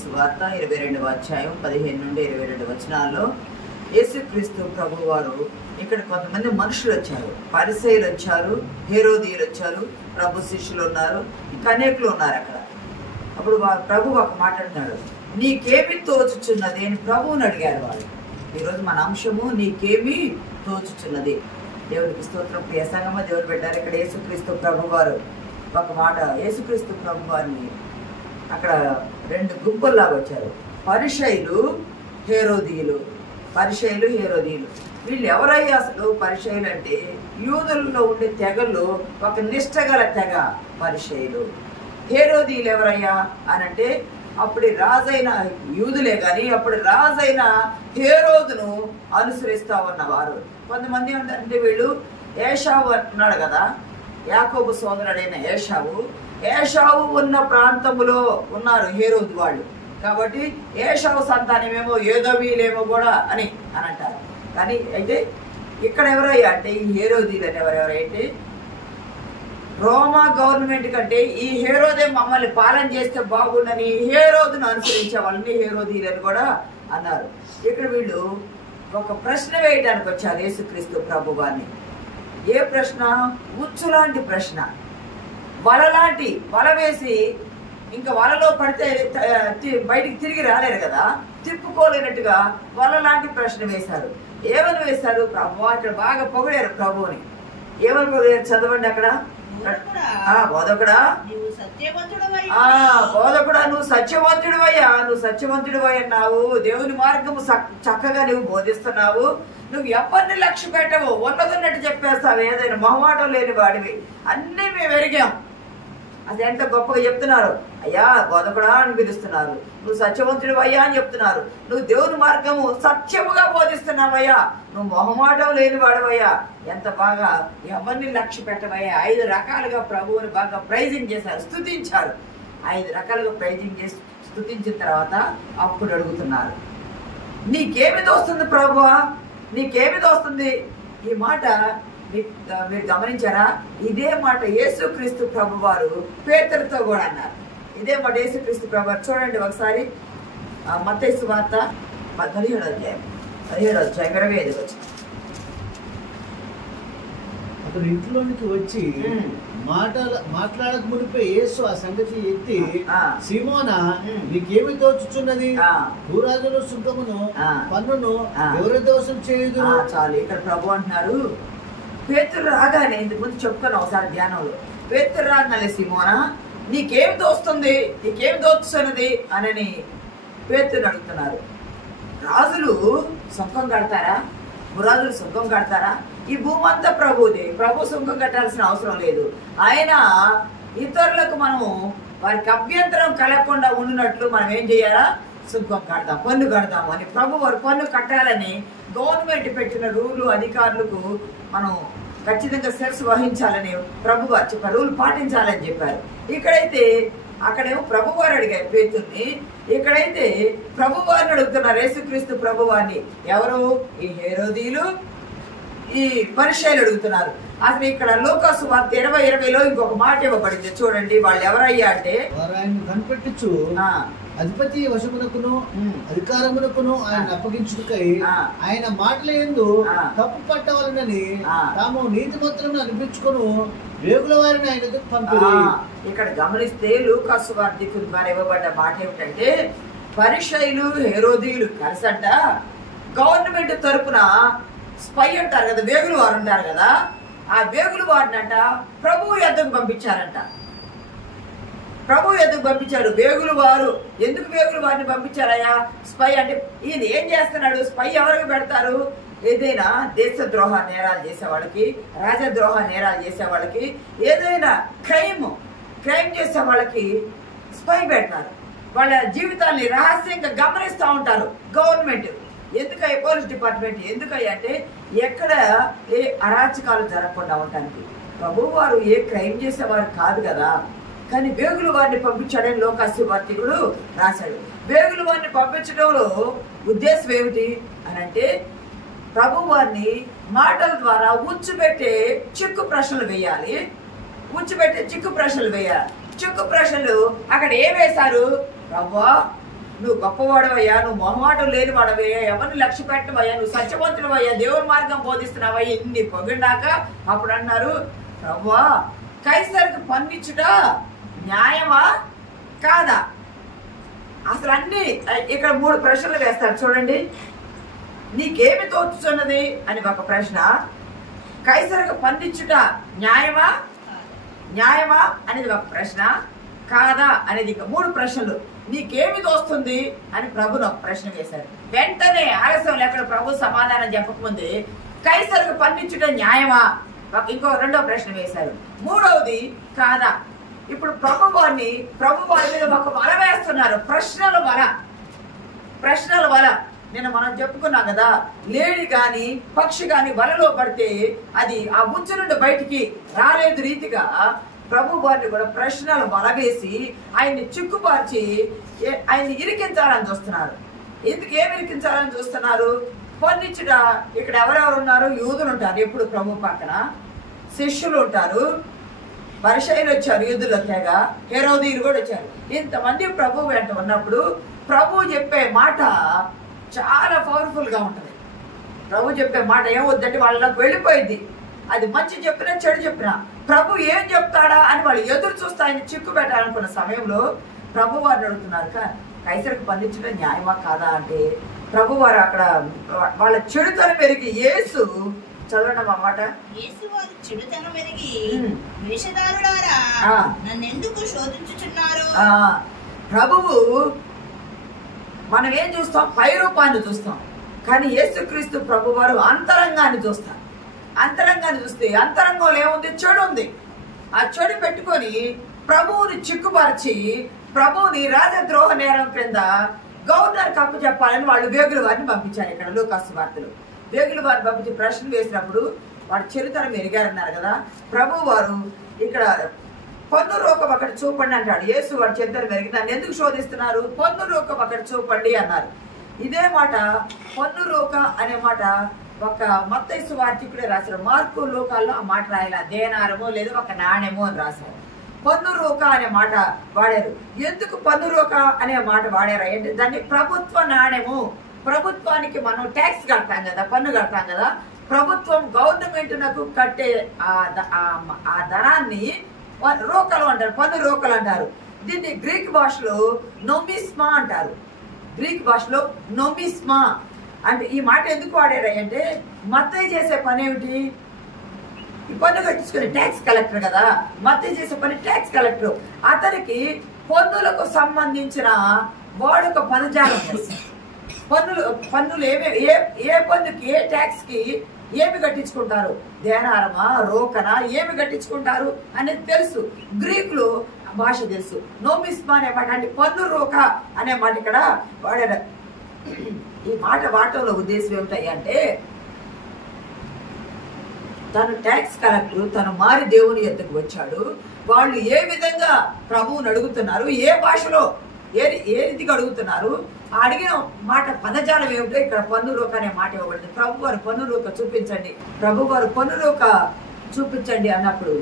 సువార్త 22వ అధ్యాయం 15 నుండి 22 వచనాల్లో యేసుక్రీస్తు ప్రభువారు ఇక్కడ కొంతమంది మనుషులు వచ్చారు. పరిసయ్యులు వచ్చారు, హేరోదీయులు వచ్చారు, ప్రభు శిష్యులు ఉన్నారు, ఇంకా అనేకులు ఉన్నారు అక్కడ. అప్పుడు ప్రభు ఒక మాట అంటున్నాడు, నీకేమి తోచుచున్నది అని ప్రభువుని అడిగారు వాళ్ళు. ఈరోజు మన అంశము నీకేమి తోచుచున్నది. దేవునికి స్తోత్రం. ప్రియ సంగమ దేవుడు పెట్టారు. ఇక్కడ యేసుక్రీస్తు ప్రభువారు ఒక మాట, యేసుక్రీస్తు ప్రభువారిని అక్కడ రెండు గుంపుల్లాగా వచ్చారు. పరిసయ్యులు, హేరోదీయులు. పరిసయ్యులు, హేరోదీయులు వీళ్ళు ఎవరయ్యా అసలు? పరిసయ్యులు అంటే యూదులలో ఉండే తెగలు ఒక నిష్టగల తెగ పరిసయ్యులు. హేరోదీయులు ఎవరయ్యా అని అంటే అప్పుడు రాజైన యూదులే కానీ అప్పుడు రాజైన హేరోదును అనుసరిస్తా ఉన్నవారు. కొంతమంది ఏంటంటే వీళ్ళు ఏషావు అంటున్నాడు కదా, యాకోబు సోదరుడైన ఏషావు ఉన్న ప్రాంతములో ఉన్నారు హేరోదు వాళ్ళు. కాబట్టి ఏషావు సంతానమేమో ఏదోమీలేమో కూడా అని అంటారు. కానీ అయితే ఇక్కడ ఎవరయ్యా అంటే ఈ హేరోదీయులని ఎవరెవరైతే రోమా గవర్నమెంట్ కంటే ఈ హేరోదే మమ్మల్ని పాలన చేస్తే బాగుండని హేరోదును అనుసరించే వాళ్ళని హేరోదీయులని కూడా అన్నారు. ఇక్కడ వీళ్ళు ఒక ప్రశ్న వేయడానికి వచ్చారు యేసుక్రీస్తు ప్రభువారిని. ఏ ప్రశ్న? ఉచ్చులాంటి ప్రశ్న. వలలాంటి వల వేసి ఇంకా వలలో పడితే బయటికి తిరిగి రాలేరు కదా, తిప్పుకోలేనట్టుగా వలలాంటి ప్రశ్న వేశారు. ఏమని వేశారు? ప్రభు ఇక్కడ బాగా పొగిడారు ప్రభువుని. ఏమని పొగిడారు? చదవండి అక్కడ. బోధకుడా, బోధకుడా నువ్వు సత్యవంతుడివయ్యా, నువ్వు సత్యవంతుడివయ్యా, అన్నావు. దేవుని మార్గము చక్కగా నువ్వు బోధిస్తున్నావు. నువ్వు ఎవరిని లక్ష్య పెట్టవు, ఉన్నదన్నట్టు చెప్పేస్తావు. ఏదైనా మొహమాటం లేని వాడివి. అన్నీ మేము ఎరిగాం. అది ఎంత గొప్పగా చెప్తున్నారు. అయ్యా బోధకుడా అని పిలుస్తున్నారు. నువ్వు సత్యవంతుడివయ్యా అని చెప్తున్నారు. నువ్వు దేవుని మార్గము సత్యముగా బోధిస్తున్నావయ్యా. నువ్వు మొహమాటం లేని వాడవయ్యా. ఎంత బాగా ఎవరిని లక్ష్య పెట్టవయ్యా. 5 రకాలుగా ప్రభువుని బాగా ప్రైజింగ్ చేశారు, స్తుతించారు. 5 రకాలుగా ప్రైజింగ్ చేసి స్తుతించిన తర్వాత అప్పుడు అడుగుతున్నారు, నీకేమి తోస్తుంది ప్రభువా, నీకేమి తోస్తుంది? ఈ మాట మీరు గమనించారా? ఇదే మాట యేసుక్రీస్తు ప్రభువారు పేతురుతో కూడా అన్నారు. ఇదే మాట యేసుక్రీస్తు ప్రభువారు. చూడండి ఒకసారి మత్తయి సువార్త 17వ అధ్యాయం 25 వచ్చి. అతడు ఇంట్లోనికి వచ్చి మాట్లాడక మునిపే యేసు ఆ సంగతి ఎత్తి, సీమోనా నీకేమి తోచుచున్నది? భూరాజులు సుంకమును పన్నును ఎవరి దోషం చేయదు. చాలు. ఇక్కడ ప్రభు అంటున్నారు, పేతురు రాగానే, ఇంతకు ముందు చెప్పుకున్నాం ఒకసారి ధ్యానంలో, పేతురు రాగానే సీమోనా నీకేమి దోస్తుంది, నీకేమి దోచుతున్నది అని పేతురు అడుగుతున్నారు. రాజులు సుంకం కడతారా? భూరాజులు సుంకం కడతారా? ఈ భూమి అంతా ప్రభుదే. ప్రభు సుంకం కట్టాల్సిన అవసరం లేదు. ఆయన ఇతరులకు మనము వారికి అభ్యంతరం కలగకుండా ఉండినట్లు మనం ఏం చేయాలా? సుంకం కడతాం, పన్ను కడతాము అని ప్రభు వారు పన్ను కట్టాలని గవర్నమెంట్ పెట్టిన రూలు అధికారులకు మనం ఖచ్చితంగా శిరస్సు వహించాలని ప్రభు వారు చెప్పారు, రూల్ పాటించాలని చెప్పారు. ఇక్కడైతే అక్కడేమో ప్రభువారు అడిగారు పేతుర్ని, ఇక్కడైతే ప్రభువారిని అడుగుతున్నారు యేసుక్రీస్తు ప్రభువారిని. ఎవరు? ఈ హేరోదీయులు, ఈ పరిసయ్యులు అడుగుతున్నారు. అసలు ఇక్కడ లూకాసు వార్త 20:20లో ఇంకొక మాట ఇవ్వబడింది. చూడండి వాళ్ళు ఎవరయ్యా అంటే, ఆయన కనిపెట్టచ్చు అధిపతి వశమునకును అధికారమునకును ఆయన అప్పగించుకై ఆయన మాటల యందు తప్పు పట్టవాలని తాము నీతిమంతులను అనిపించుకును వేగుల వారిని ఆయన పంపిరి. ఇక్కడ గమనిస్తే లూకాసు వార్త ద్వారా ఇవ్వబడ్డ మాట ఏమిటంటే, పరిసయ్యులు హేరోదీయులు కలిసంట గవర్నమెంట్ తరపున స్పై అంటారు కదా, వేగులు వారు ఉంటారు కదా, ఆ వేగులు వారినంట ప్రభువు యొద్దకు పంపించారంట. ప్రభు ఎందుకు పంపించారు? వేగులు వారు. ఎందుకు వేగులు వారిని పంపించారయ్యా? స్పై అంటే ఈయన ఏం చేస్తున్నాడు? స్పై ఎవరికి పెడతారు? ఏదైనా దేశద్రోహ నేరాలు చేసే వాళ్ళకి, రాజద్రోహ నేరాలు చేసే వాళ్ళకి, ఏదైనా క్రైమ్ చేసే వాళ్ళకి స్పై పెడతారు. వాళ్ళ జీవితాన్ని రహస్యంగా గమనిస్తూ ఉంటారు గవర్నమెంట్. ఎందుకయ్యా? పోలీస్ డిపార్ట్మెంట్ ఎందుకయ్యా అంటే ఎక్కడ ఏ అరాచకాలు జరగకుండా ఉండటానికి. ప్రభు వారు ఏ క్రైమ్ చేసేవారు కాదు కదా, కానీ వేగులు వారిని పంపించాడని లోకాసు వార్తికుడు రాశాడు. వేగులు వారిని పంపించడంలో ఉద్దేశం ఏమిటి అని అంటే, ప్రభు వారిని మాటల ద్వారా ఉచ్చుపెట్టే చిక్కు ప్రశ్నలు వేయాలి. చిక్కు ప్రశ్నలు వేయాలి. చిక్కు ప్రశ్నలు అక్కడ ఏం వేశారు? ప్రభువా నువ్వు గొప్పవాడవయ్యా, నువ్వు మొహమాటం లేని వాడవయ్యా, ఎవరిని లక్ష్య పెట్టవయ్యా, నువ్వు సత్యవంతుడవయ్యా, దేవుని మార్గం బోధిస్తున్నావయ్యా, ఇన్ని పొగిడాక అప్పుడు అన్నారు, ప్రభువా కైసరుకు పన్నిచ్చుట న్యాయమా కాదా? అసలు అన్ని ఇక్కడ 3 ప్రశ్నలు వేస్తారు చూడండి. నీకేమి తోచుతున్నది అని ఒక ప్రశ్న, కైసరుకు పన్నిచ్చుట న్యాయమా న్యాయమా అనేది ఒక ప్రశ్న, కాదా అనేది 3 ప్రశ్నలు. నీకేమి తోస్తుంది అని ప్రభుని ఒక ప్రశ్న వేశారు. వెంటనే ఆలస్యం లేకుండా ప్రభు సమాధానం చెప్పకముందే కైసరుకు పన్నిచ్చుట న్యాయమా ఇంకో 2వ ప్రశ్న వేశారు. 3వది కాదా. ఇప్పుడు ప్రభు వారి మీద ఒక వల వేస్తున్నారు, ప్రశ్నల వల. నేను మనం చెప్పుకున్నాం కదా, లేడి గాని పక్షి గాని వలలో పడితే అది ఆ ఉచ్చు నుండి బయటికి రాలేదు రీతిగా ప్రభు వారిని కూడా ప్రశ్నలు వల వేసి ఆయన్ని చిక్కుపార్చి ఆయన్ని ఇరికించాలని చూస్తున్నారు. ఎందుకు ఏమి ఇరికించాలని చూస్తున్నారు? పన్నిచ్చుట. ఇక్కడ ఎవరెవరు ఉన్నారు? యూదులు ఉంటారు ఎప్పుడు ప్రభు పక్కన, శిష్యులు ఉంటారు, పరిసయ్యులు వచ్చారు, యూదులు తెగ, హెరోదీయులు కూడా వచ్చారు. ఇంతమంది ప్రభు వెంట ఉన్నప్పుడు ప్రభు చెప్పే మాట చాలా పవర్ఫుల్ గా ఉంటుంది. ప్రభు చెప్పే మాట ఏమవుద్దంటే వాళ్ళకి వెళ్ళిపోయింది. అది మంచి చెప్పినా చెడు చెప్పినా ప్రభు ఏం చెప్తాడా అని వాళ్ళు ఎదురు చూస్తే ఆయన చిక్కు పెట్టాలనుకున్న సమయంలో ప్రభు వారిని అడుగుతున్నారు, కైసరుకు పన్నించడం న్యాయమా కాదా అంటే ప్రభు వారు అక్కడ వాళ్ళ చెడుతనం పెరిగి యేసు చదవండి మా మాట. యేసు వారి చెడుతనం పెరిగి వేషధారులారా నన్నెందుకు శోధించుచున్నారు? ప్రభువు మనం ఏం చూస్తాం? పై రూపాన్ని చూస్తాం, కానీ యేసుక్రీస్తు ప్రభు వారు అంతరంగాన్ని చూస్తారు. అంతరంగాన్ని చూస్తే అంతరంగంలో ఏముంది? చెడు ఉంది. ఆ చెడు పెట్టుకొని ప్రభువుని చిక్కుపరిచి ప్రభువుని రాజద్రోహ నేరం క్రింద గవర్నర్ కప్పు చెప్పాలని వాళ్ళు వేగుల వారిని పంపించారు. ఇక్కడ లూకాసు వార్తలు వేగుల వారిని పంపించి ప్రశ్న వేసినప్పుడు వాడు చెడుతనం ఎరిగారన్నారు కదా. ప్రభు వారు ఇక్కడ పన్ను రూకం అక్కడ చూపండి అంటాడు. యేసు వాడు చెడుతనం ఎరిగి నన్ను ఎందుకు శోధిస్తున్నారు? పన్ను రూకం అక్కడ చూపండి అన్నారు. ఇదే మాట పన్ను రూక అనే మాట ఒక మత్తయి సువార్తికుడే రాశారు. మార్కు లోకాల్లో ఆ మాట రాయాల, దేనారము లేదా ఒక నాణ్యము అని రాశారు. పన్ను రూక అనే మాట వాడారు. ఎందుకు పన్ను రూక అనే మాట వాడారు అంటే దాన్ని ప్రభుత్వ నాణ్యము, ప్రభుత్వానికి మనం ట్యాక్స్ కడతాం కదా, పన్ను కడతాం కదా, ప్రభుత్వం గవర్నమెంట్ నాకు కట్టే ఆ ధనాన్ని రూకలు అంటారు, పన్ను రూకలు అంటారు. దీన్ని గ్రీక్ భాషలో నోమిస్మా అంటారు. గ్రీక్ భాషలో నోమిస్మా అంటే ఈ మాట ఎందుకు వాడారు అంటే మత్తయి చేసే పని ఏమిటి? ఈ పన్ను కట్టించుకునే ట్యాక్స్ కలెక్టర్ కదా. మత్తయి చేసే పని ట్యాక్స్ కలెక్టర్. అతనికి పన్నులకు సంబంధించిన వాడుక పదజాలం తెలుసు. పన్నులు ఏ పన్నుకి ఏ ట్యాక్స్ కి ఏమి కట్టించుకుంటారు, దేనారమా రోకనా ఏమి కట్టించుకుంటారు అనేది తెలుసు. గ్రీకులు భాష తెలుసు. నోమిస్మా అనే మాట అంటే పన్ను రోక అనే మాట ఇక్కడ వాడారు. ఈ మాట వాడటంలో ఉద్దేశం ఏమిటాయి అంటే తను ట్యాక్స్ కలెక్టర్, తను మారి దేవుని ఎద్దకు వచ్చాడు. వాళ్ళు ఏ విధంగా ప్రభువుని అడుగుతున్నారు, ఏ భాషలో ఏ రీతిగా అడుగుతున్నారు, అడిగిన మాట పదజాలం ఏమిటో ఇక్కడ పన్ను రోక అనే మాట ఇవ్వబడింది. ప్రభు వారు పన్ను రోక చూపించండి, ప్రభు వారు పన్ను రోక చూపించండి అన్నప్పుడు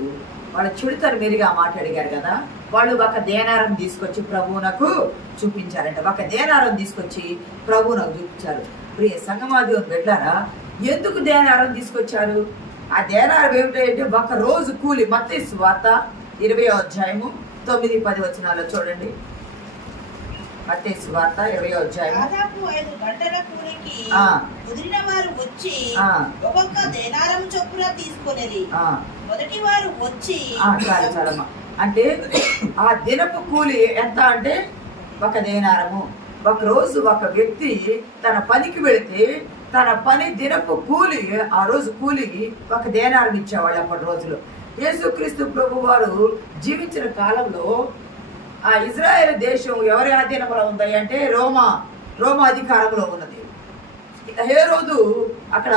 వాళ్ళ చెడుతను మెరుగా మాట అడిగారు కదా. వాళ్ళు ఒక దేనారం తీసుకొచ్చి ప్రభువునకు చూపించారంట. ఒక దేనారం తీసుకొచ్చి ప్రభువునకు చూపించారు. ప్రియ సంగమాదేవుని వెళ్ళారా, ఎందుకు దేనారం తీసుకొచ్చారు? ఆ దేనారం ఏమిటంటే ఒక రోజు కూలి. మత్తయి సువార్త 20వ అధ్యాయము 9-10 వచనాల్లో చూడండి. మత్తయి సువార్త 20వ అధ్యాయము. దాదాపు 5 గంటల కూలికి కుదిరిన వారు వచ్చి ఒక్కొక్క దేనారం చొప్పున తీసుకునేది. మొదటి వారు వచ్చి చాలమ్మా అంటే ఆ దినపు కూలి ఎంత అంటే 1 దేనారము. ఒక రోజు ఒక వ్యక్తి తన పనికి వెళితే తన పని దినపు కూలి, ఆ రోజు కూలికి 1 దేనారం ఇచ్చేవాళ్ళు అప్పటి రోజులు. యేసుక్రీస్తు ప్రభు వారు జీవించిన కాలంలో ఆ ఇజ్రాయెల్ దేశం ఎవరి ఆధీనంలో ఉంది అంటే రోమా అధికారంలో ఉన్నది. హేరోదు అక్కడ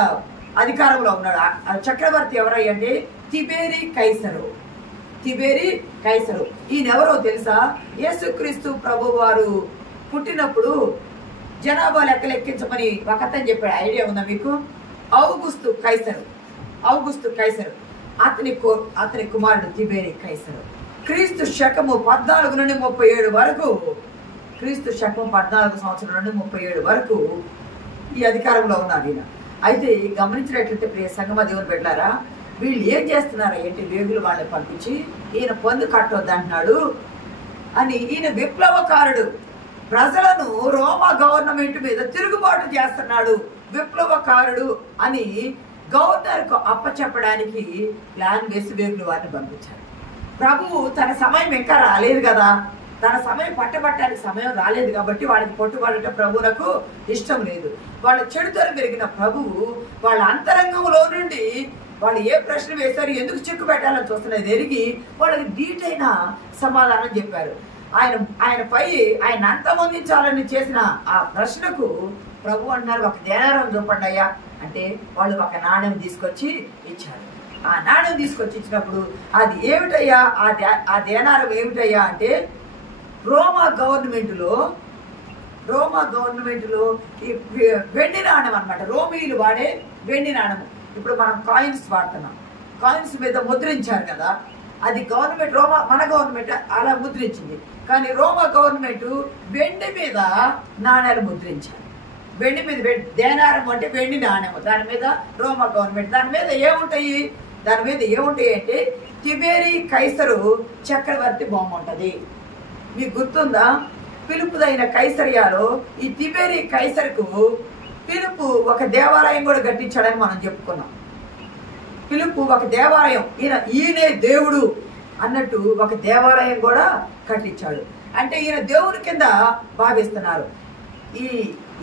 అధికారంలో ఉన్నాడు. ఆ చక్రవర్తి ఎవరై అంటే తిబెరీ కైసరు. ఈయనెవరో తెలుసా? యేసుక్రీస్తు ప్రభు వారు పుట్టినప్పుడు జనాభా లెక్కలెక్కించమని ఒక అతను చెప్పాడు. ఐడియా ఉందా మీకు? ఔగుస్తు కైసరు అతని కుమారుడు తిబెరీ కైసరు. క్రీస్తు శకము 14 నుండి 37 వరకు క్రీస్తు శకం 14 సంవత్సరం నుండి 37 వరకు ఈ అధికారంలో ఉన్నారు ఈయన. అయితే గమనించినట్లయితే ప్రియ సంగమ దేవుని బిడ్డలారా, వీళ్ళు ఏం చేస్తున్నారు ఏంటి, వేగులు వాళ్ళని పంపించి ఈయన పొందు కట్టొద్దు అంటున్నాడు అని. ఈయన విప్లవకారుడు, ప్రజలను రోమా గవర్నమెంట్ మీద తిరుగుబాటు చేస్తున్నాడు, విప్లవకారుడు అని గవర్నర్కు అప్పచెప్పడానికి ప్లాన్ వేసి వేగులు వారిని పంపించారు. ప్రభువు తన సమయం ఇంకా రాలేదు కదా, తన సమయం పట్టబట్టడానికి సమయం రాలేదు కాబట్టి వాళ్ళకి పట్టుబడటం ప్రభువులకు ఇష్టం లేదు. వాళ్ళ చెడుతరం పెరిగిన ప్రభువు వాళ్ళ అంతరంగంలో నుండి వాళ్ళు ఏ ప్రశ్న వేశారు, ఎందుకు చిక్కు పెట్టాలని చూస్తున్నది ఎరిగి వాళ్ళకి ధీటైన సమాధానం చెప్పారు. ఆయనపై ఆయన అంతమొందించాలని చేసిన ఆ ప్రశ్నకు ప్రభు అన్నారు, ఒక దేనారం చూపండి అయ్యా అంటే వాళ్ళు ఒక నాణ్యం తీసుకొచ్చి ఇచ్చారు. ఆ నాణ్యం తీసుకొచ్చి ఇచ్చినప్పుడు అది ఏమిటయ్యా, ఆ దేనారం ఏమిటయ్యా అంటే రోమా గవర్నమెంట్లో ఈ వెండి నాణ్యం అనమాట. రోమీలు వాడే వెండి నాణ్యం. ఇప్పుడు మనం కాయిన్స్ వాడుతున్నాం, కాయిన్స్ మీద ముద్రించారు కదా, అది గవర్నమెంట్ మన గవర్నమెంట్ అలా ముద్రించింది. కానీ రోమా గవర్నమెంట్ వెండి మీద నాణ్యాలు ముద్రించారు. వెండి మీద దేనారం అంటే వెండి నాణ్యం, దాని మీద రోమా గవర్నమెంట్, దాని మీద ఏముంటాయి అంటే తిబెరీ కైసరు చక్రవర్తి బొమ్మ ఉంటుంది. మీకు గుర్తుందా, పిలుపుదైన కైసరియాలో ఈ తిబెరీ కైసరుకు పిలుపు ఒక దేవాలయం కూడా కట్టించాడని మనం చెప్పుకున్నాం. పిలుపు ఒక దేవాలయం, ఈయనే దేవుడు అన్నట్టు ఒక దేవాలయం కూడా కట్టించాడు. అంటే ఈయన దేవుడి కింద భావిస్తున్నారు.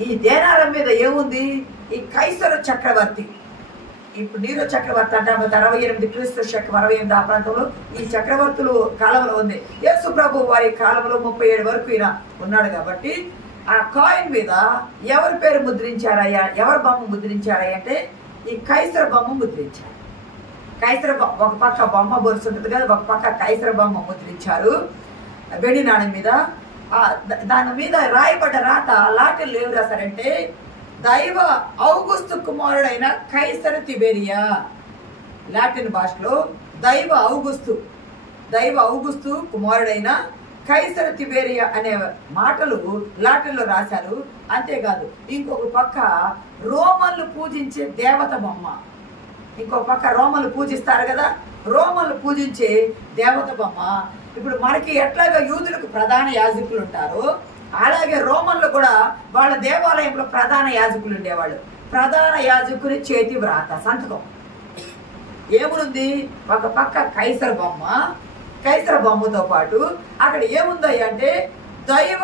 ఈ దేనారం మీద ఏముంది, ఈ కైసరు చక్రవర్తి, ఇప్పుడు నీరో చక్రవర్తి అంటే 68 క్రీస్తు శకం 68 ఆ ప్రాంతంలో ఈ చక్రవర్తులు కాలంలో ఉంది. యేసు ప్రభు వారి కాలంలో 37 వరకు ఈయన ఉన్నాడు. కాబట్టి ఆ కాయిన్ మీద ఎవరి పేరు ముద్రించారయ్యా, ఎవరి బొమ్మ ముద్రించారయ్యా అంటే ఈ కైసర బొమ్మ ముద్రించారు. కైసర ఒక పక్క బొమ్మ బొరుసు ఉంటుంది కదా, ఒక పక్క కైసర బొమ్మ ముద్రించారు వెండి నాణ్యం మీద. దాని మీద రాయబడ్డ లాటిన్లు ఏం రాశారంటే దైవ ఔగుస్తు కుమారుడైన కైసరు తిబెరియా. లాటిన్ భాషలో దైవ ఔగుస్తు కుమారుడైన కైసరు తిబెరియా అనే మాటలు లాటిన్లో రాశారు. అంతేకాదు ఇంకొక పక్క రోమన్లు పూజించే దేవత బొమ్మ, ఇంకొక పక్క రోమన్లు పూజిస్తారు కదా, రోమన్లు పూజించే దేవత బొమ్మ. ఇప్పుడు మనకి ఎట్లాగా యూదులకు ప్రధాన యాజకులు ఉంటారో అలాగే రోమన్లు కూడా వాళ్ళ దేవాలయంలో ప్రధాన యాజకులు ఉండేవాళ్ళు. ప్రధాన యాజకుని చేతి వ్రాత సంతకం ఏముంది, ఒక పక్క కైసర బొమ్మతో పాటు అక్కడ ఏముంది అంటే దైవ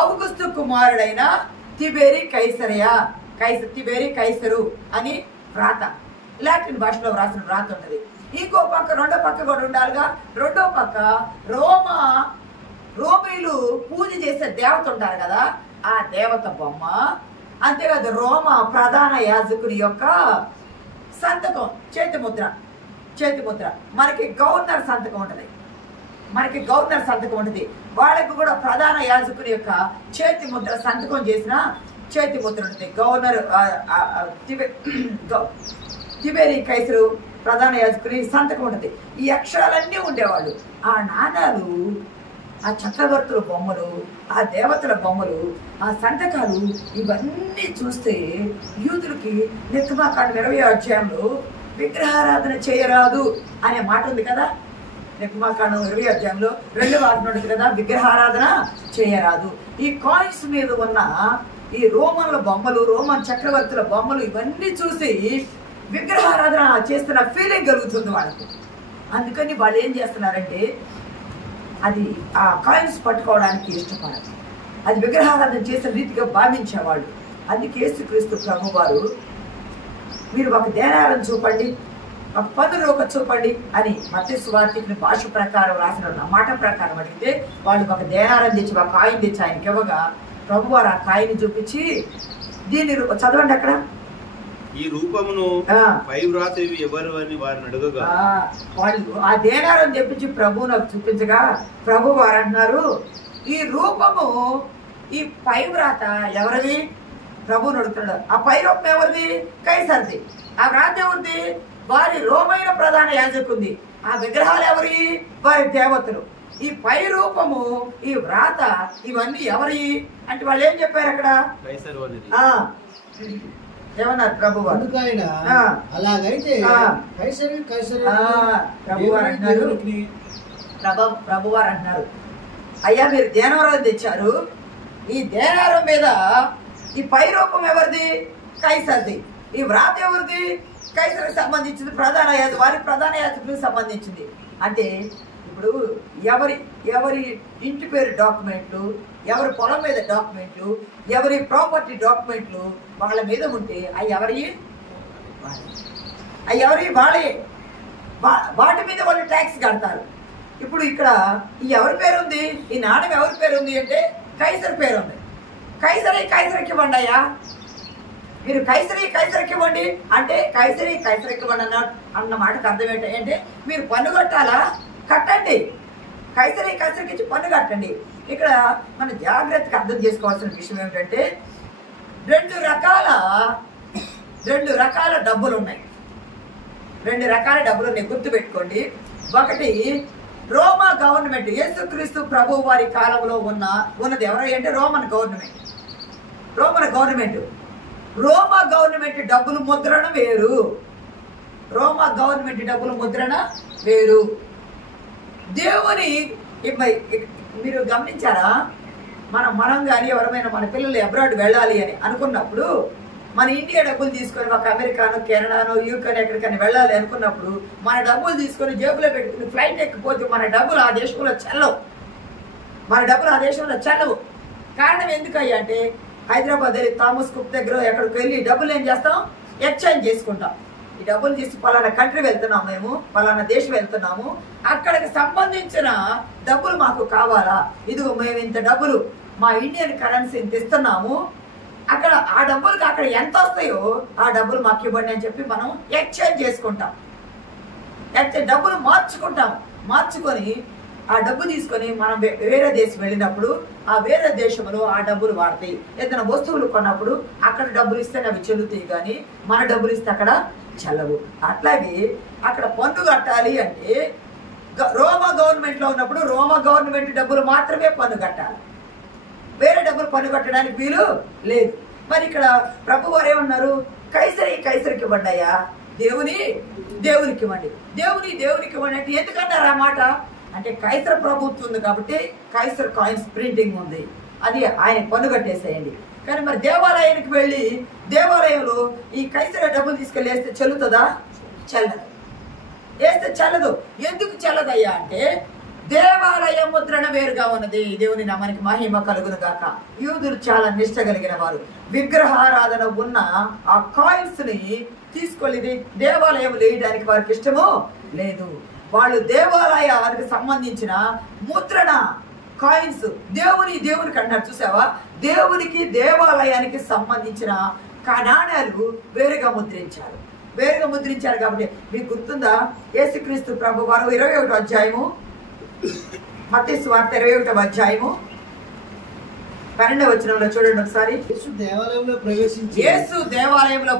ఔగుస్తు కుమారుడైన తిబెరీ కైసరు అని వ్రాత లాటిన్ భాషలో వ్రాసిన వ్రాత ఉన్నది. ఇంకో పక్క రెండో పక్క కూడా ఉండాలిగా, రెండో పక్క రోమీలు పూజ చేసే దేవత ఉంటారు కదా, ఆ దేవత బొమ్మ. అంతేకాదు రోమ ప్రధాన యాజకుని యొక్క సంతకం, చేతి ముద్ర. మనకి గవర్నర్ సంతకం ఉంటుంది, వాళ్ళకి కూడా ప్రధాన యాజకుని యొక్క చేతి ముద్ర సంతకం చేసిన చేతి ముద్ర ఉంటుంది. గవర్నర్ తిబెరీ కైసరు ప్రధాన యాజకుని సంతకం ఉంటుంది. ఈ అక్షరాలన్నీ ఉండేవాళ్ళు. ఆ నాణాలు, ఆ చక్రవర్తుల బొమ్మలు, ఆ దేవతల బొమ్మలు, ఆ సంతకాలు ఇవన్నీ చూస్తే యూదులకి నిర్గమాకాండం 20వ అధ్యాయంలో విగ్రహారాధన చేయరాదు అనే మాట ఉంది కదా. నిర్గమాకాండం 20వ అధ్యాయంలో 2వ ఆజ్ఞ ఉంది కదా, విగ్రహారాధన చేయరాదు. ఈ కాయిన్స్ మీద ఉన్న ఈ రోమన్ల బొమ్మలు, రోమన్ చక్రవర్తుల బొమ్మలు ఇవన్నీ చూసి విగ్రహారాధన చేస్తున్న ఫీలింగ్ కలుగుతుంది వాళ్ళకి. అందుకని వాళ్ళు ఏం చేస్తున్నారంటే అది ఆ కాయిన్స్ పట్టుకోవడానికి ఇష్టపడరు, అది విగ్రహారాధన చేసిన రీతిగా భావించేవాళ్ళు. అందుకే యేసుక్రీస్తు ప్రభు వారు మీరు ఒక దేనారం చూపండి, ఒక పన్నులోక చూపండి అని మత్తయి సువార్తికుని భాష ప్రకారం రాసిన మాట ప్రకారం అడిగితే వాళ్ళు ఒక దేనారం తెచ్చి ఒక కాయిన్ తెచ్చి ఆయనకి ఇవ్వగా ప్రభు వారు ఆ కాయిన్ చూపించి దీన్ని చదవండి అక్కడ, ఈ రూపమును పై వ్రాతవి ఎవరు అని వారిని అడగగా వాళ్ళు ఆ దేనారం తెప్పించి ప్రభువు నాకు చూపించగా ప్రభు వారు అంటున్నారు ఈ రూపము, ఈ పై వ్రాత ఎవరిది, ప్రభువుని అడుగుతున్నాడు. ఆ పై రూపం ఎవరిది, కైసర్ది. ఆ వ్రాత ఎవరిది, వారి రోమైన ప్రధాన యాజకుంది. ఆ విగ్రహాలు ఎవరి, వారి దేవతలు. ఈ పై రూపము, ఈ వ్రాత, ఇవన్నీ ఎవరి అంటే వాళ్ళు ఏం చెప్పారు అక్కడ? ఏమన్నారు ప్రభు వారు? అలాగైతే ప్రభు వారు అంటున్నారు, అయ్యా మీరు దేనారం తెచ్చారు, ఈ దేనారం మీద ఈ పై రూపం ఎవరిది? కైసర్ది. ఈ వ్రాత ఎవరిది? కైసరికి సంబంధించింది, వారి ప్రధాన యాజకులకు సంబంధించింది. అంటే ఇప్పుడు ఎవరి ఇంటి పేరు డాక్యుమెంట్లు, ఎవరి పొలం మీద డాక్యుమెంట్లు, ఎవరి ప్రాపర్టీ డాక్యుమెంట్లు వాళ్ళ మీద ఉంటే అవి ఎవరి వాళ్ళే, వాటి మీద వాళ్ళు ట్యాక్స్ కడతారు. ఇప్పుడు ఇక్కడ ఈ ఎవరి పేరు ఉంది? ఈ నాణ్యం ఎవరి పేరు ఉంది అంటే కైసర్ పేరు ఉంది. కైసరికి ఇవ్వండి అయ్యా, మీరు కైసరికి ఇవ్వండి అంటే కైసరికి ఇవ్వండి అన్న మాటకు అర్థం ఏంటంటే మీరు పన్ను కట్టాలా, కట్టండి. కైసరికి ఇచ్చి పన్ను కట్టండి. ఇక్కడ మనం జాగ్రత్తగా అర్థం చేసుకోవాల్సిన విషయం ఏమిటంటే రెండు రకాల డబ్బులు ఉన్నాయి. గుర్తుపెట్టుకోండి. ఒకటి రోమా గవర్నమెంట్, యేసుక్రీస్తు ప్రభు వారి కాలంలో ఉన్నది ఎవరు అంటే రోమన్ గవర్నమెంట్. రోమా గవర్నమెంట్ డబ్బులు ముద్రణ వేరు. దేవుని మీరు గమనించారా? మనం కానీ ఎవరైనా మన పిల్లలు అబ్రాడ్ వెళ్ళాలి అని అనుకున్నప్పుడు, మన ఇండియా డబ్బులు తీసుకొని ఒక అమెరికాను, కెనడాను, యూకేను ఎక్కడికైనా వెళ్ళాలి అనుకున్నప్పుడు మన డబ్బులు తీసుకొని జేబులో పెట్టుకుని ఫ్లైట్ ఎక్కిపోతే మన డబ్బులు ఆ దేశంలో చెల్లవు. కారణం ఎందుకయ్యా అంటే హైదరాబాద్ థామస్ కుక్ దగ్గర ఎక్కడికి వెళ్ళి డబ్బులు ఏం చేస్తాం? ఎక్స్చేంజ్ చేసుకుంటాం. ఈ డబ్బులు తీసి పలానా కంట్రీ వెళ్తున్నాము, మేము పలానా దేశం వెళ్తున్నాము, అక్కడికి సంబంధించిన డబ్బులు మాకు కావాలా, ఇదిగో మేము ఇంత డబ్బులు మా ఇండియన్ కరెన్సీ ఇంత ఇస్తున్నాము, అక్కడ ఆ డబ్బులకి అక్కడ ఎంత వస్తాయో ఆ డబ్బులు మాకు ఇవ్వండి అని చెప్పి మనం ఎక్స్చేంజ్ చేసుకుంటాం. డబ్బులు మార్చుకొని ఆ డబ్బు తీసుకొని మనం వేరే దేశం వెళ్ళినప్పుడు ఆ వేరే దేశంలో ఆ డబ్బులు వాడతాయి. ఏదైనా వస్తువులు కొన్నప్పుడు అక్కడ డబ్బులు ఇస్తే అవి చెల్లుతాయి, కానీ మన డబ్బులు ఇస్తే అక్కడ చెల్లవు. అట్లాగే అక్కడ పన్ను కట్టాలి అంటే రోమా గవర్నమెంట్ లో ఉన్నప్పుడు రోమా గవర్నమెంట్ డబ్బులు మాత్రమే పన్ను కట్టాలి, వేరే డబ్బులు పన్ను కట్టడానికి వీలు లేదు. మరి ఇక్కడ ప్రభు వారు ఏమన్నారు? కైసరికి ఇవ్వండి అయ్యా, దేవునికి ఇవ్వండి అంటే ఎందుకన్నారు ఆ మాట అంటే కైసర్ ప్రభుత్వం ఉంది కాబట్టి కైసర్ కాయిన్స్ ప్రింటింగ్ ఉంది, అది ఆయన పన్ను కట్టేసేయండి. కానీ మరి దేవాలయానికి వెళ్ళి దేవాలయంలో ఈ కైసర్ డబ్బులు తీసుకెళ్ళి వేస్తే చెల్లుతుందా? చెల్లదు. ఎందుకు చెల్లదయ్యా అంటే దేవాలయ ముద్రణ వేరుగా ఉన్నది. దేవుని నామానికి మహిమ కలుగును గాక. యూదులు చాలా నిష్ట కలిగిన వారు. విగ్రహారాధన ఉన్న ఆ కాయిన్స్ ని తీసుకెళ్ళి దేవాలయం వేయడానికి వారికి ఇష్టము లేదు. వాళ్ళు దేవాలయానికి సంబంధించిన ముద్రణ కాయిన్స్ దేవునికి అంటారు, చూసావా? దేవునికి దేవాలయానికి సంబంధించిన నాణ్యాలు వేరుగా ముద్రించారు కాబట్టి మీకు గుర్తుందా? యేసుక్రీస్తు ప్రభు వారు 21వ అధ్యాయము, మత్తయి సువార్త 21వ అధ్యాయము 12వ వచనంలో చూడండి ఒకసారి. యేసు దేవాలయంలో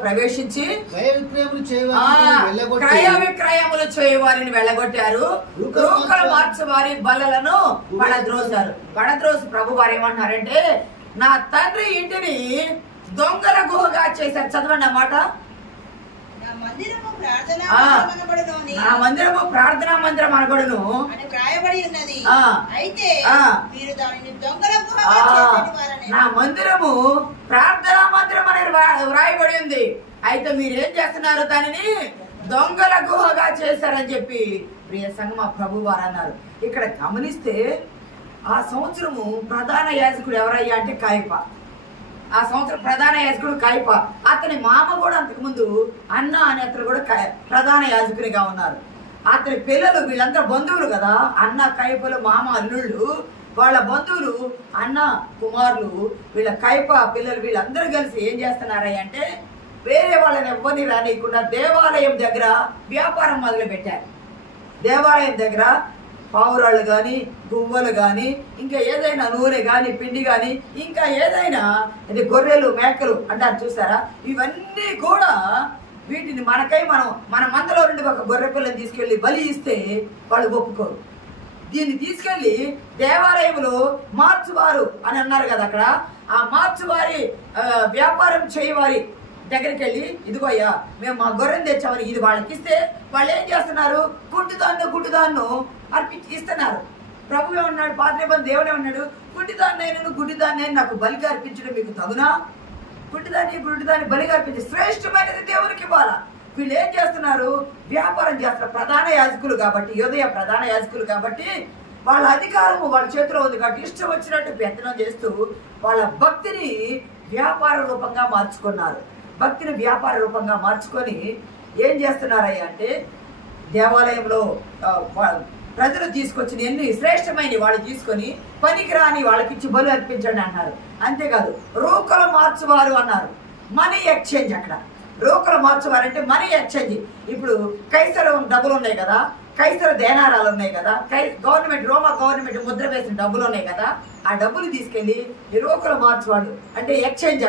ప్రవేశించి క్రయ విక్రయములు చేయవారిని వెళ్ళగొట్టారు, రూకలు మార్చు వారి బల్లలను పడద్రోసి ప్రభు వారు ఏమంటున్నారంటే నా తండ్రి ఇంటిని దొంగల గుహగా చేశారు. చదవండి ఆ మాట. నా మందిరము ప్రార్థనా మందిరం అనబడును అని వ్రాయబడి ఉన్నది. అయితే మీరు దానిని దొంగల గుహగా చేసేవారని. నా మందిరము ప్రార్థనా మందిరం అని వ్రాయబడి ఉంది, అయితే మీరు ఏం చేస్తున్నారు? దానిని దొంగల గుహగా చేశారని చెప్పి ప్రియ సంగమ ప్రభు వారు అన్నారు. ఇక్కడ గమనిస్తే ఆ సంవత్సరము ప్రధాన యాజకుడు ఎవరయ్యా అంటే కాయప. ఆ సంవత్సరం ప్రధాన యాజకుడు కాయప. అతని మామ కూడా అంతకుముందు అన్న అనే అతను కూడా ప్రధాన యాజకునిగా ఉన్నారు. అతని పిల్లలు వీళ్ళందరూ బంధువులు కదా, అన్న కాయపలు మామ అల్లుళ్ళు, వాళ్ళ బంధువులు అన్న కుమారులు, వీళ్ళ కాయప పిల్లలు వీళ్ళందరూ కలిసి ఏం చేస్తున్నారయ్య అంటే వేరే వాళ్ళని ఎవ్వరిని రానియకుండా దేవాలయం దగ్గర వ్యాపారం మొదలు పెట్టారు. దేవాలయం దగ్గర పావురాళ్ళు కానీ, గువ్వలు కానీ, ఇంకా ఏదైనా నూనె కానీ, పిండి కానీ, ఇంకా ఏదైనా ఇది గొర్రెలు మేకలు అంటారు చూసారా, ఇవన్నీ కూడా వీటిని మన మందలో నుండి ఒక గొర్రె పిల్లని తీసుకెళ్ళి బలి ఇస్తే వాళ్ళు ఒప్పుకోరు. దీన్ని తీసుకెళ్లి దేవాలయంలో మార్చువారు అని అన్నారు కదా అక్కడ. ఆ మార్చువారి వ్యాపారం చేయవారి దగ్గరికి వెళ్ళి, ఇదిగో అయ్యా మేము మా గొర్రెను తెచ్చామని ఇది వాళ్ళకి ఇస్తే వాళ్ళు ఏం చేస్తున్నారు? గుడ్డిదాన్ను ఇస్తున్నారు. ప్రభు ఏమన్నాడు? పాత నిబంధన దేవుడు ఏమన్నాడు? గుడ్డిదాన్ని నాకు బలిగా అర్పించడం మీకు తగునా? గుడ్డిదాన్ని బలిగా అర్పించి శ్రేష్టమైనది దేవునికి ఇవ్వాలా. వీళ్ళు ఏం చేస్తున్నారు? వ్యాపారం చేస్తారు. ప్రధాన యాజకులు కాబట్టి, యోదయ ప్రధాన యాజకులు కాబట్టి వాళ్ళ అధికారము వాళ్ళ చేతిలో ఉంది కాబట్టి ఇష్టం వచ్చినట్టు పెత్తనం చేస్తూ వాళ్ళ భక్తిని వ్యాపార రూపంగా మార్చుకున్నారు. భక్తిని వ్యాపార రూపంగా మార్చుకొని ఏం చేస్తున్నారయ్యా అంటే, దేవాలయంలో ప్రజలు తీసుకొచ్చిన ఎన్ని శ్రేష్టమైన వాళ్ళు తీసుకొని పనికిరాని వాళ్ళకిచ్చి బలు అర్పించండి అన్నారు. అంతేకాదు రోకలు మార్చువారు అన్నారు. Money exchange. అక్కడ రోకలు మార్చువారు అంటే మనీ ఎక్స్చేంజ్. ఇప్పుడు కైసర డబ్బులు ఉన్నాయి కదా, కైసర దేనారాలు ఉన్నాయి కదా, గవర్నమెంట్ రోమా గవర్నమెంట్ ముద్ర వేసిన డబ్బులు ఉన్నాయి కదా, ఆ డబ్బులు తీసుకెళ్లి ఈ రోకలు మార్చువాడు అంటే ఎక్స్చేంజ్.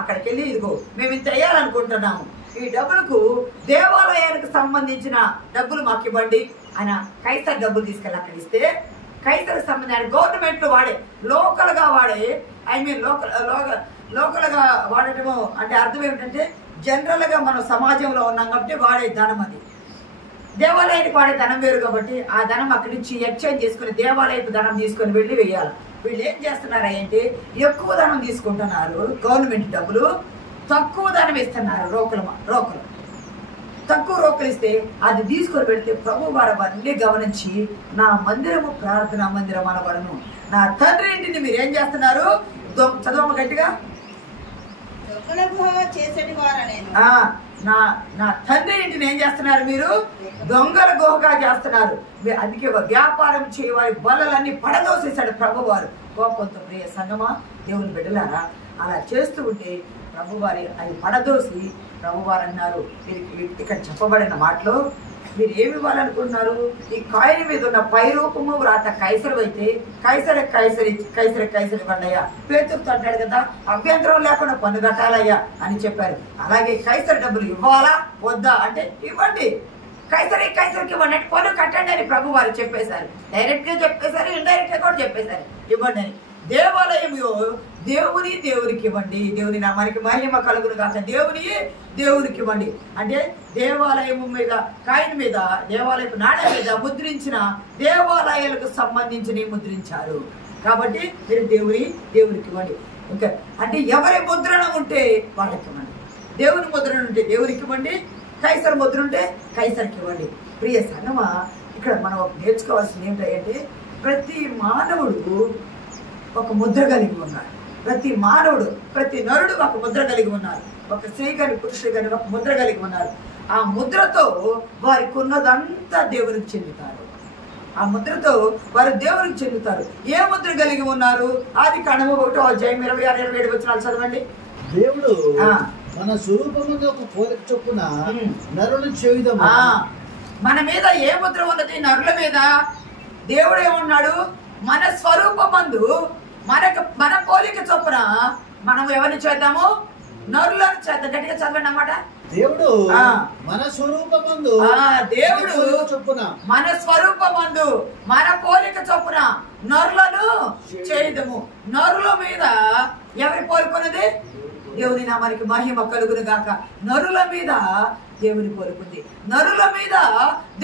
అక్కడికి వెళ్ళి ఇదిగో మేము ఇంత వేయాలనుకుంటున్నాము, ఈ డబ్బులకు దేవాలయానికి సంబంధించిన డబ్బులు మాకు ఇవ్వండి ఆయన కైసర్ డబ్బులు తీసుకెళ్ళి అక్కడ ఇస్తే, కైసర్ సంబంధించిన గవర్నమెంట్ వాడే లోకల్గా వాడే, ఐ మీన్ లోకల్గా వాడటము అంటే అర్థం ఏమిటంటే జనరల్గా మనం సమాజంలో ఉన్నాం కాబట్టి వాడే ధనం అది. దేవాలయానికి వాడే ధనం వేరు కాబట్టి ఆ ధనం అక్కడి నుంచి ఎక్స్చేంజ్ చేసుకుని దేవాలయపు ధనం తీసుకొని వెళ్ళి వేయాలి. వీళ్ళు ఏం చేస్తున్నారు అంటే ఎక్కువ ధనం తీసుకుంటున్నారు, గవర్నమెంట్ డబ్బులు తక్కువ ధనం ఇస్తున్నారు. రోకలు తక్కువ రోకలు ఇస్తే అది తీసుకొని పెడితే ప్రభు వారు అవన్నీ గమనించి నా మందిరము ప్రార్థనా మందిరం అనబడను, నా తండ్రి ఇంటిని మీరు ఏం చేస్తున్నారు? చదవమ్మ గట్టిగా. నా తండ్రి ఇంటిని ఏం చేస్తున్నారు? మీరు దొంగల గుహగా చేస్తున్నారు. అందుకే వ్యాపారం చేయవారి బలలన్నీ పడదోసేశాడు ప్రభువారు కోపంతో. ప్రియ సంగమా, దేవుని బిడ్డలారా, అలా చేస్తూ ఉంటే ప్రభువారి అది పడదోసి ప్రభువారు అన్నారు, ఇక్కడ చెప్పబడిన మాటలో మీరు ఏమి ఇవ్వాలనుకుంటున్నారు? ఈ కాయిన్ మీద ఉన్న పై రూపము వ్రాత కైసరు అయితే కైసరి ఇవ్వండియ్యా. పేతురుతో అంటాడు కదా, అభ్యంతరం లేకుండా పన్ను కట్టాలయ్యా అని చెప్పారు. అలాగే కైసరి డబ్బులు ఇవ్వాలా వద్దా అంటే ఇవ్వండి, కైసరికి ఇవ్వండి, పన్ను కట్టండి అని ప్రభు వారు చెప్పేశారు. డైరెక్ట్ గా చెప్పేశారు, ఇండైరెక్ట్ గా కూడా చెప్పేశారు ఇవ్వండి అని. దేవాలయం దేవునికి ఇవ్వండి, దేవుని నామానికి మహిమ కలుగును కాక, దేవునికి ఇవ్వండి అంటే దేవాలయం మీద కాయిన్ మీద దేవాలయపు నాణ్యం మీద ముద్రించిన దేవాలయాలకు సంబంధించి ముద్రించారు కాబట్టి మీరు దేవునికి ఇవ్వండి. ఇంకా అంటే ఎవరి ముద్రణ ఉంటే వాళ్ళకి ఇవ్వండి, దేవుని ముద్రణ ఉంటే దేవునికి ఇవ్వండి, కైసర్ ముద్ర ఉంటే కైసర్కి ఇవ్వండి. ప్రియ సంగమా, ఇక్కడ మనం నేర్చుకోవాల్సింది ఏంటంటే ప్రతి మానవుడు ఒక ముద్ర కలిగి ఉన్నారు. ప్రతి నరుడు ఒక ముద్ర కలిగి ఉన్నారు. ఒక స్త్రీ కానీ పురుషుడు కానీ ఒక ముద్ర కలిగి ఉన్నారు. ఆ ముద్రతో వారికి ఉన్నదంతా దేవునికి చెందుతారు. ఆ ముద్రతో వారు దేవునికి చెందుతారు. ఏ ముద్ర కలిగి ఉన్నారు? ఆదికాండము 1:26-27 చదవండి. దేవుడు మన స్వరూపమందు ఒక పోలిక చొప్పున నరులను చేయుదము. మన మీద ఏ ముద్ర ఉన్నది? నరుల మీద. దేవుడు ఏమన్నాడు? మన స్వరూపమందు మన పోలిక చొప్పున మనం ఎవరిని చేద్దాము? నరులను చేద్దాం. గట్టిగా చదవండి అన్నమాట. దేవుడు మన స్వరూపమందు మన స్వరూపమందు మన పోలిక చొప్పున నరులను చేయుదము. నరుల మీద ఎవరి పోలికన్నది? దేవుని నామానికి మహిమ కలుగును గాక. నరుల మీద దేవుని పోలికుంది, నరుల మీద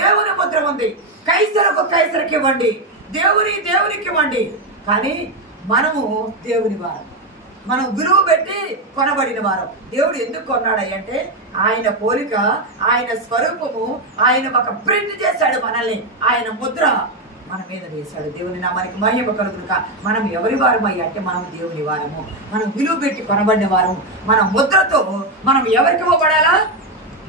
దేవుని ముద్ర ఉంది. కైసరికి ఇవ్వండి, దేవునికి ఇవ్వండి. కానీ మనము దేవుని వారం, మనం విలువ పెట్టి కొనబడిన వారం. దేవుడు ఎందుకు కొన్నాడంటే ఆయన పోలిక, ఆయన స్వరూపము, ఆయన ఒక ప్రింట్ చేశాడు మనల్ని, ఆయన ముద్ర మన మీద వేశాడు. దేవుని నామానికి మహిమ కలుగునుక. మనం ఎవరి వారమయ్యా అంటే మనం దేవుని వారము, మనం విలువ పెట్టి కొనబడిన వారము. మన ముద్రతో మనం ఎవరికి ఇవ్వబడాలా?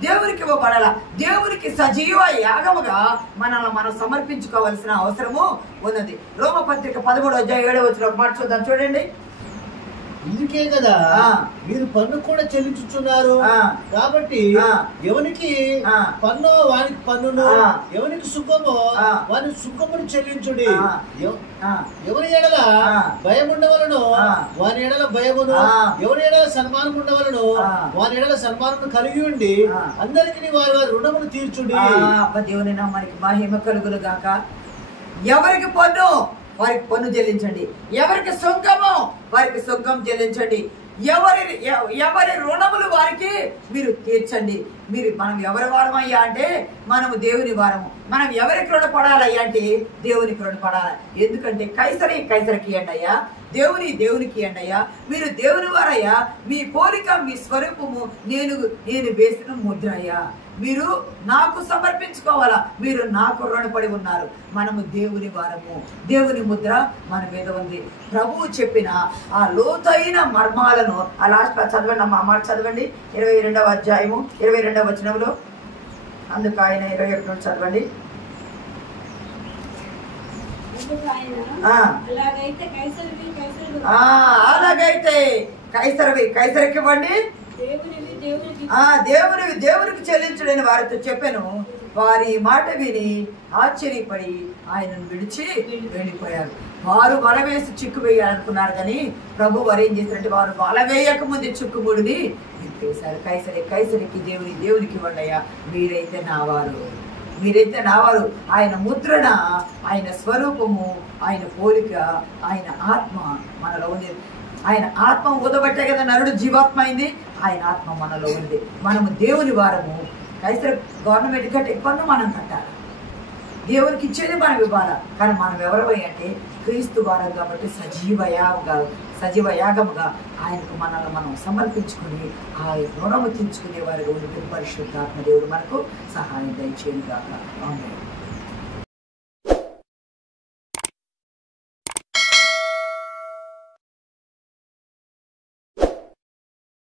దేవునికి ఇవ్వబడాలా. దేవునికి సజీవ యాగముగా మనల్ని మనం సమర్పించుకోవాల్సిన అవసరము ఉన్నది. రోమపత్రిక 13:7 మాట చూద్దాం, చూడండి. ఇందుకే కదా మీరు పన్ను కూడా చెల్లించుచున్నారు. కాబట్టి ఎవరికి పన్ను వానికి పన్నును, ఎవరికి సుఖమో వాని సుఖమును చెల్లించుడి. ఎవరి ఎడల భయం ఉండవలను వాని ఎడల భయమును, ఎవరి ఎడల సన్మానం ఉండవలను వాని ఎడల సన్మానం కలిగి ఉండి అందరికి వారి వారి రుణమును తీర్చుడి. దేవుని నామానికి మహిమ కలుగును గాక. ఎవరికి పన్ను వారికి పన్ను చెల్లించండి, ఎవరికి సుంకము వారికి సుంకం చెల్లించండి, ఎవరి రుణములు వారికి మీరు తీర్చండి. మనం ఎవరి వారమయ్యా అంటే మనము దేవుని వారము. మనం ఎవరికి రుణపడాలయ్యా అంటే దేవునికి రుణపడాలి. ఎందుకంటే కైసరికి ఇవ్వండి అయ్యా, దేవునికి ఇవ్వండి అయ్యా. మీరు దేవుని వారయ్యా, మీ పోలిక మీ స్వరూపము నేను వేసిన ముద్ర అయ్యా, మీరు నాకు సమర్పించుకోవాలా, మీరు నాకు రుణపడి ఉన్నారు. మనము దేవుని వారము, దేవుని ముద్ర మన మీద ఉంది. ప్రభువు చెప్పిన ఆ లోతైన మర్మాలను ఆ లాస్ట్ చదవండి అమ్మా, మాట చదవండి 22వ అధ్యాయము 22వ వచనంలో. అందుకు ఆయన 21 నుండి చదవండి. అలాగైతే కైసరికి ఇవ్వండి, దేవునికి చెల్లించుడని వారితో చెప్పాను. వారి మాట విని ఆశ్చర్యపడి ఆయనను విడిచి వెళ్ళిపోయారు. వారు వల వేసి చిక్కు వేయాలనుకున్నారు, కానీ ప్రభు వారు ఏం చేశారంటే వారు వల వేయక ముందు చిక్కుముడిని విప్పేశారు. కైసరికి దేవునికి ఇవ్వండి అయ్యా, మీరైతే నావారు. ఆయన ముద్రణ, ఆయన స్వరూపము, ఆయన పోలిక, ఆయన ఆత్మ మనలో ఉంది. ఆయన ఆత్మ ఊదబట్టే కదా నరుడు జీవాత్మ అయింది. ఆయన ఆత్మ మనలో ఉంది. మనము దేవుని వారము. కైసర్ గవర్నమెంట్ కట్టే పన్ను మనం కట్టాలి, దేవునికి ఇచ్చేది మనం ఇవ్వాలా. కానీ మనం ఎవరమై అంటే క్రీస్తు వారం కాబట్టి సజీవ యాగముగా ఆయనకు మనల్ని మనం సమర్పించుకుని ఆ రుణము తీర్చుకునే వారిగా ఉండే పరిశుద్ధాత్మ దేవుడు మనకు సహాయం దయచేయను గాక. ఆమేన్.